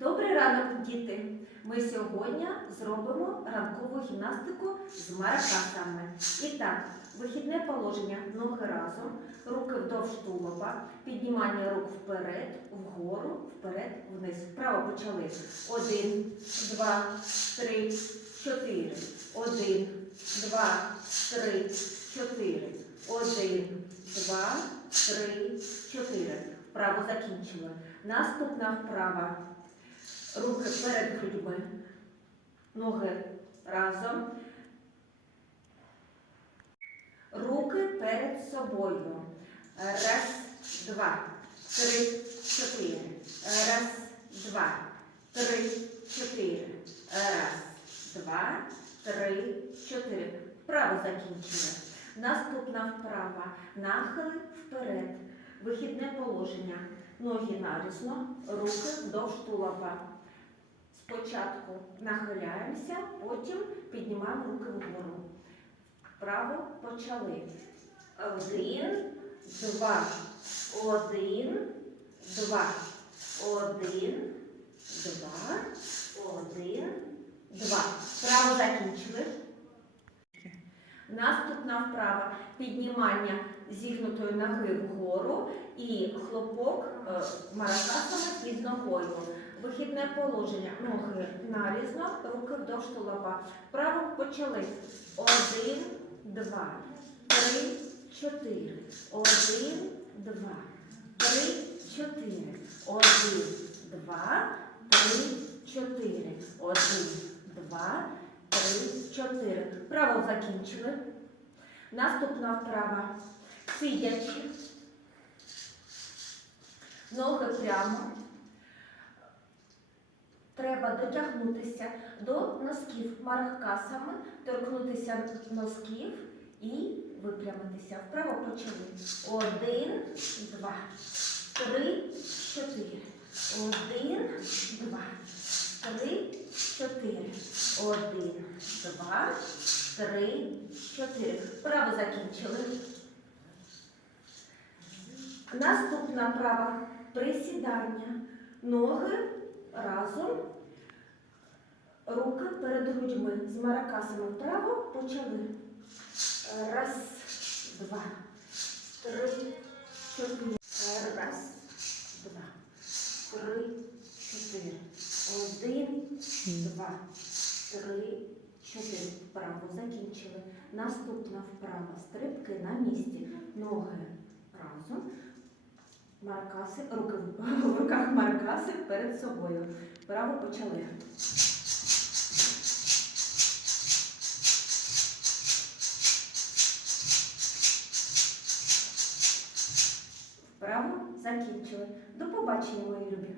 Добрий ранок, діти! Ми сьогодні зробимо ранкову гімнастику з маракасами. І так, вихідне положення ноги разом, руки вдовж тулуба, піднімання рук вперед, вгору, вперед, вниз. Вправо почали. Один, два, три, чотири. Один, два, три, чотири. Один, два, три, чотири. Вправо закінчили. Наступна вправа. Руки перед грудьми, ноги разом. Руки перед собою. Раз, два, три, чотири. Раз, два, три, чотири. Раз, два, три, чотири. Вправо закінчили. Наступна вправа. Нахили вперед. Вихідне положення. Ноги нарізно, руки вдовж тулаба. Спочатку нахиляємося, потім піднімаємо руки вгору. Вправо почали. Один, два, один, два, один, два, один, два. Вправо закінчили. Наступна вправа піднімання зігнутої ноги вгору і хлопок маракасами під ногою. Вихідне положення. Ноги нарізно, руки вдовж тулаба. Вправо почали. Один, два, три, чотири. Один, два, три, чотири. Один, два, три, чотири. Один, два, три, чотири. Вправо закінчили. Наступна вправа. Сидячи. Ноги прямо. Треба дотягнутися до носків маракасами, торкнутися носків і випрямитися. Вправо почали. Один, два, три, чотири. Один, два, три, чотири. Один, два, три, чотири. Вправо закінчили. Наступна права присідання. Ноги разом. Руки перед грудьми з маракасами вправо почали. Раз, два, три, чотири. Раз, два, три, чотири. Один, два, три, чотири. Вправо закінчили. Наступна вправа. Стрибки на місці. Ноги разом. Маркаси, руки в руках маркаси перед собою. Вправо почали. Вправо закінчили. До побачення, мої любі.